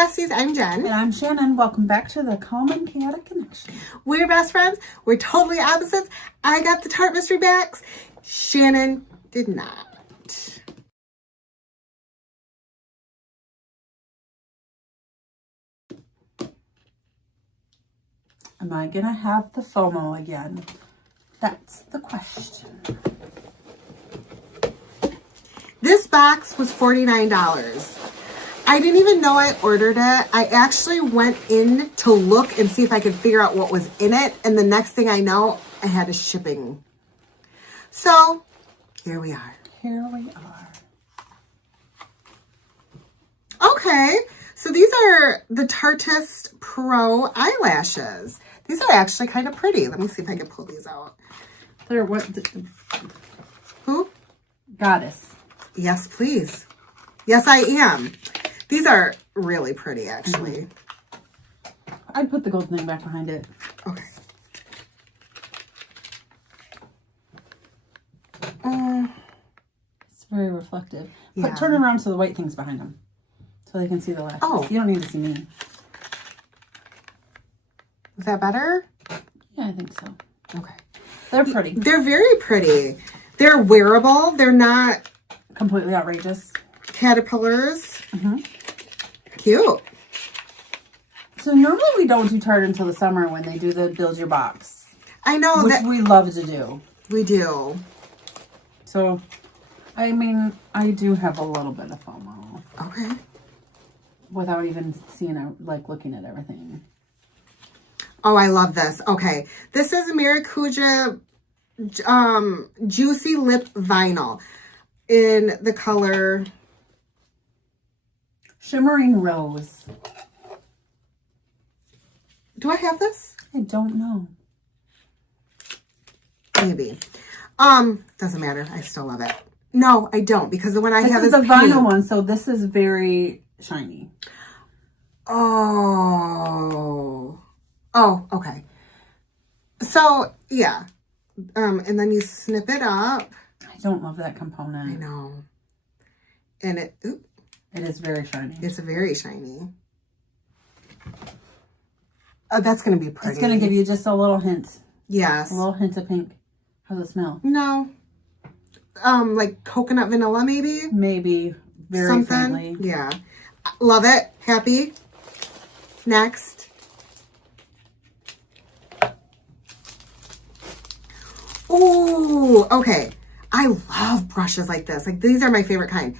besties, I'm Jen. And I'm Shannon. Welcome back to the Calm and Chaotic Connection. We're best friends. We're totally opposites. I got the Tarte mystery bags. Shannon did not. Am I going to have the FOMO again? That's the question. This box was $49. I didn't even know I ordered it. I actually went in to look and see if I could figure out what was in it. And the next thing I know, I had a shipping. So, here we are. Here we are. Okay, so these are the Tarte Pro eyelashes. These are actually kind of pretty. Let me see if I can pull these out. They're what? Who? Goddess. Yes, please. Yes, I am. These are really pretty, actually. I'd put the gold thing back behind it. Okay. It's very reflective. Yeah. Turn it around so the white thing's behind them. So they can see the lashes. Oh. You don't need to see me. Is that better? Yeah, I think so. Okay. They're pretty. They're very pretty. They're wearable. They're not Completely outrageous. caterpillars. Cute. So normally we don't do Tarte until the summer when they do the build your box. I know which that we love to do. we do. So, I mean, I do have a little bit of FOMO. Okay. Without even seeing it, like looking at everything. Oh, I love this. Okay. This is Maracuja Juicy Lip Vinyl in the color Shimmering Rose. Do I have this? I don't know. Maybe. Doesn't matter. I still love it. No, I don't, because the one I have is the pink. vinyl one, so this is very shiny. Oh, okay. So, yeah. And then you snip it up. I don't love that component. I know. And it is very shiny. It's very shiny. Oh, that's going to be pretty. It's going to give you just a little hint. Yes. A little hint of pink. How's it smell? No. Like coconut vanilla, maybe? Maybe. Very something. faintly. Yeah. Love it. Happy. Next. Ooh, okay. I love brushes like this. Like, these are my favorite kind.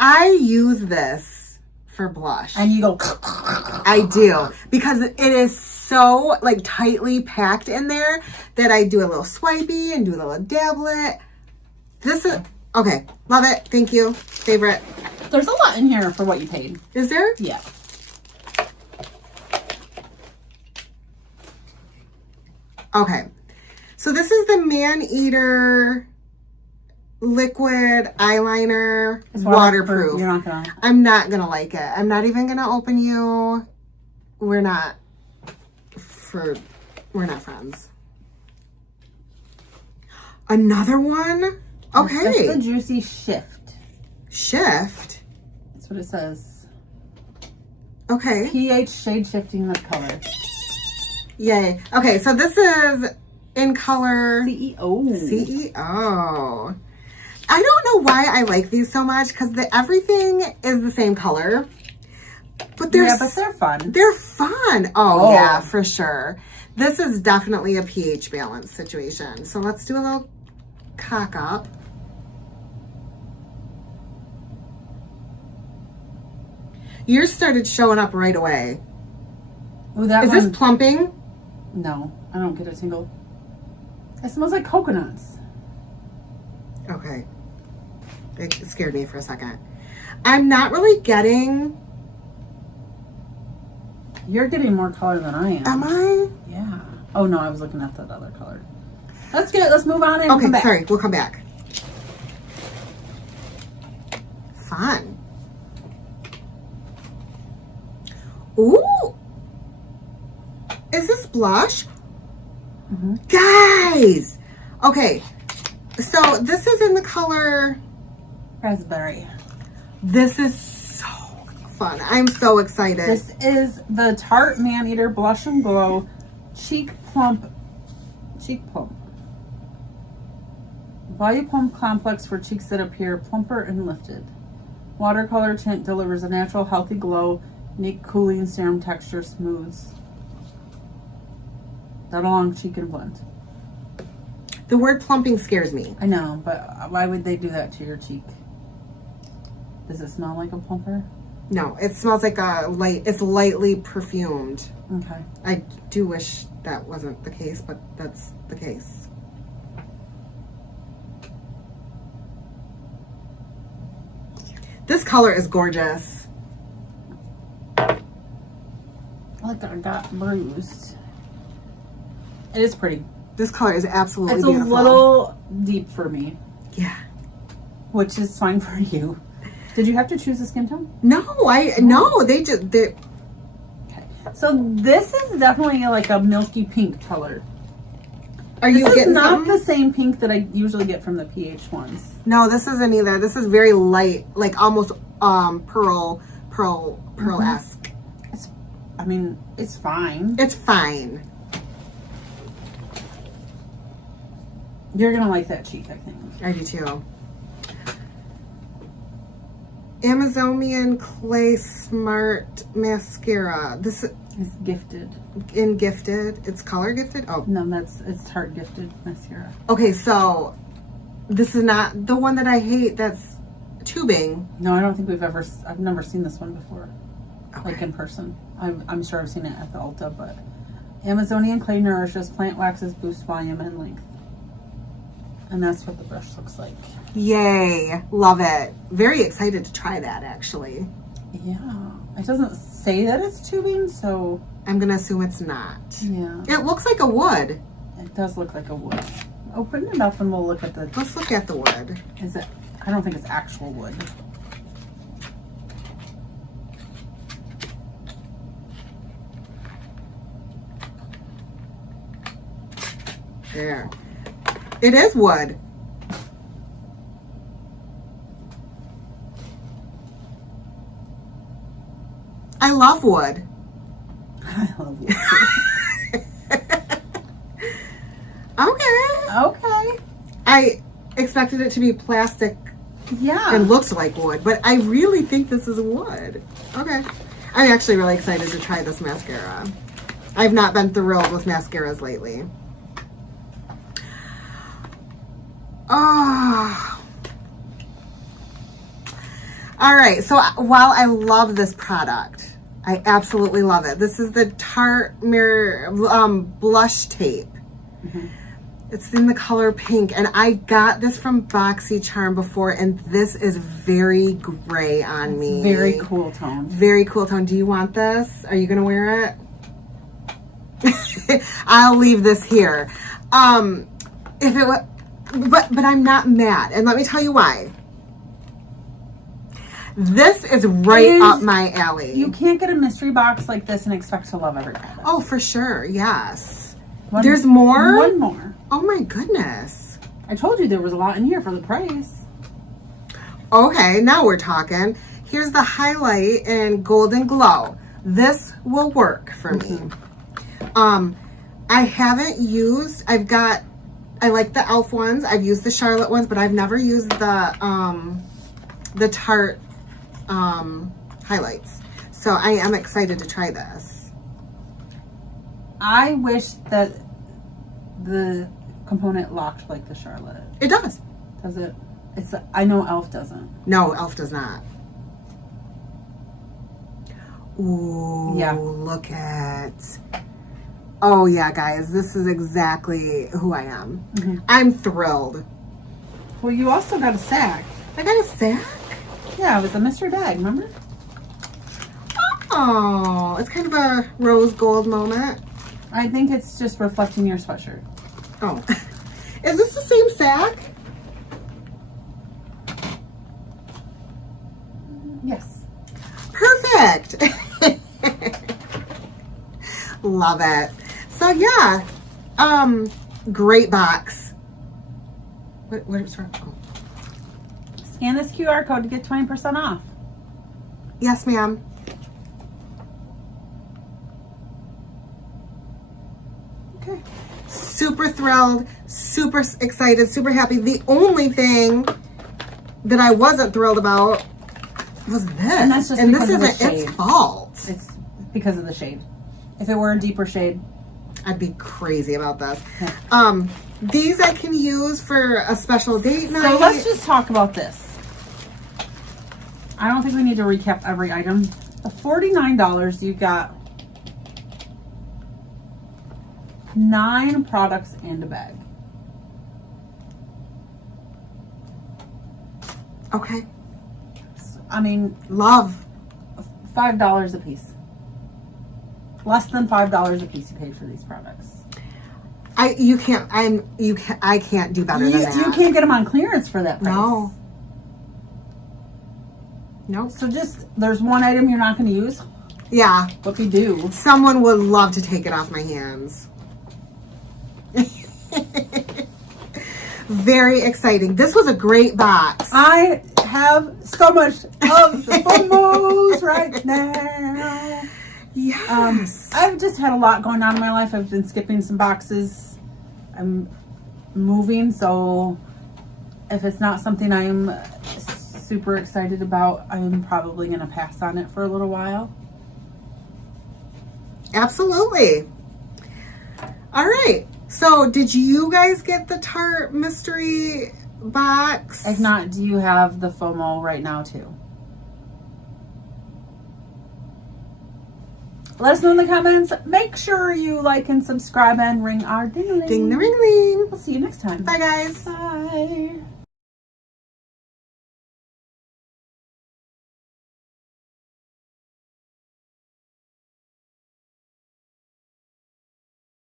I use this for blush. And you go... I do. Because it is so, like, tightly packed in there that I do a little swipey and do a little dablet. This is... Okay. Love it. Thank you. Favorite. There's a lot in here for what you paid. Is there? Yeah. Okay. So this is the Man-Eater liquid eyeliner. It's waterproof. You're not gonna... I'm not gonna like it. I'm not even gonna open you. We're not friends. Another one? Okay. That's the Juicy Shift. Shift? That's what it says. Okay. pH shade shifting lip color. Yay. Okay, so this is in color CEO. CEO. I don't know why I like these so much, because everything is the same color. But they're fun. They're fun. Oh, yeah, for sure. This is definitely a pH balance situation. So let's do a little cock up. Yours started showing up right away. Ooh, is this plumping? No, I don't get a tingle. It smells like coconuts. Okay. It scared me for a second. I'm not really getting... You're getting more color than I am. Am I? Yeah. Oh, no, I was looking at that other color. Let's get it. Let's move on and come back. Sorry. We'll come back. Fun. Ooh. Is this blush? Guys. Okay. So this is in the color... Raspberry. This is so fun. I'm so excited. This is the Tarte Man Eater Blush and Glow Cheek Plump. Volume Plump Complex for cheeks that appear plumper and lifted. Watercolor tint delivers a natural, healthy glow. Unique cooling serum texture smooths that along cheek and blend. The word plumping scares me. I know, but why would they do that to your cheek? Does it smell like a plumper? No, it smells like it's lightly perfumed. Okay. I do wish that wasn't the case, but that's the case. This color is gorgeous. Like I got bruised. It is pretty. This color is absolutely It's beautiful. a little deep for me, Yeah. which is fine for you. Did you have to choose a skin tone? No, they Okay. So this is definitely like a milky pink color. Are you This is getting not something? the same pink that I usually get from the pH ones. No, this isn't either. This is very light, like almost pearl-esque. I mean, it's fine. It's fine. You're gonna like that cheek, I think. I do too. Amazonian Clay Smart Mascara. This It's gifted. in Gifted. It's color gifted. Oh, No, it's Tarte gifted mascara. okay. So this is not the one that I hate. That's tubing. No, I don't think I've never seen this one before. Okay. Like in person. I'm sure I've seen it at the Ulta, but Amazonian Clay nourishes, plant waxes boost volume and length. And that's what the brush looks like. Yay! Love it. Very excited to try that. Actually, Yeah. It doesn't say that it's tubing, so I'm gonna assume it's not. yeah. It looks like a wood. It does look like a wood. Open it up and we'll look at the. Let's look at the wood. Is it? I don't think it's actual wood. There. It is wood. I love wood. I love wood. Okay. Okay. I expected it to be plastic Yeah. and looked like wood, but I really think this is wood. Okay. I'm actually really excited to try this mascara. I've not been thrilled with mascaras lately. Oh. All right. So while I love this product, I absolutely love it. This is the Tarte Mirror Blush Tape. Mhm. It's in the color pink, and I got this from BoxyCharm before, and this is very gray on me. Very cool tone. Very cool tone. Do you want this? Are you gonna wear it? I'll leave this here. If it was, but I'm not mad, and let me tell you why. This is right up my alley. You can't get a mystery box like this and expect to love every product. Oh, for sure. Yes. There's more? One more. Oh my goodness. I told you there was a lot in here for the price. Okay, now we're talking. Here's the highlight in Golden Glow. This will work for me. I haven't used, I like the e.l.f. ones. I've used the Charlotte ones, but I've never used the Tarte highlights. So I am excited to try this. I wish that the component locked like the Charlotte. It does. Does it? I know e.l.f. doesn't. No, e.l.f. does not. Ooh, Yeah. look at. Oh yeah, guys, this is exactly who I am. Mhm. I'm thrilled. Well, you also got a sack. I got a sack. Yeah, it was a mystery bag, remember? Oh, it's kind of a rose gold moment. I think it's just reflecting your sweatshirt. Oh, is this the same sack? Yes. Perfect. Love it. So yeah, great box. What's wrong? Oh. Scan this QR code to get 20% off. Yes, ma'am. Okay. Super thrilled, super excited, super happy. The only thing that I wasn't thrilled about was this. And that's just and because this of the isn't its shade. fault. It's because of the shade. If it were a deeper shade, I'd be crazy about this. Yeah. These I can use for a special date night. so let's just talk about this. I don't think we need to recap every item. For $49, you got 9 products and a bag. Okay. I mean, Love. $5 a piece. Less than $5 a piece you paid for these products. I can't do better than that. You can't get them on clearance for that price. No. Nope. So just, there's one item you're not going to use. Yeah. What if you do? Someone would love to take it off my hands. Very exciting. This was a great box. I have so much of the FOMOs right now. Yes. I've just had a lot going on in my life. I've been skipping some boxes. I'm moving, so if it's not something I'm super excited about, I'm probably going to pass on it for a little while. Absolutely. All right. So, did you guys get the Tarte mystery box? If not, do you have the FOMO right now too? Let us know in the comments. Make sure you like and subscribe and ring our ding-a-ling. Ding the ring ring. We'll see you next time. Bye, guys. Bye.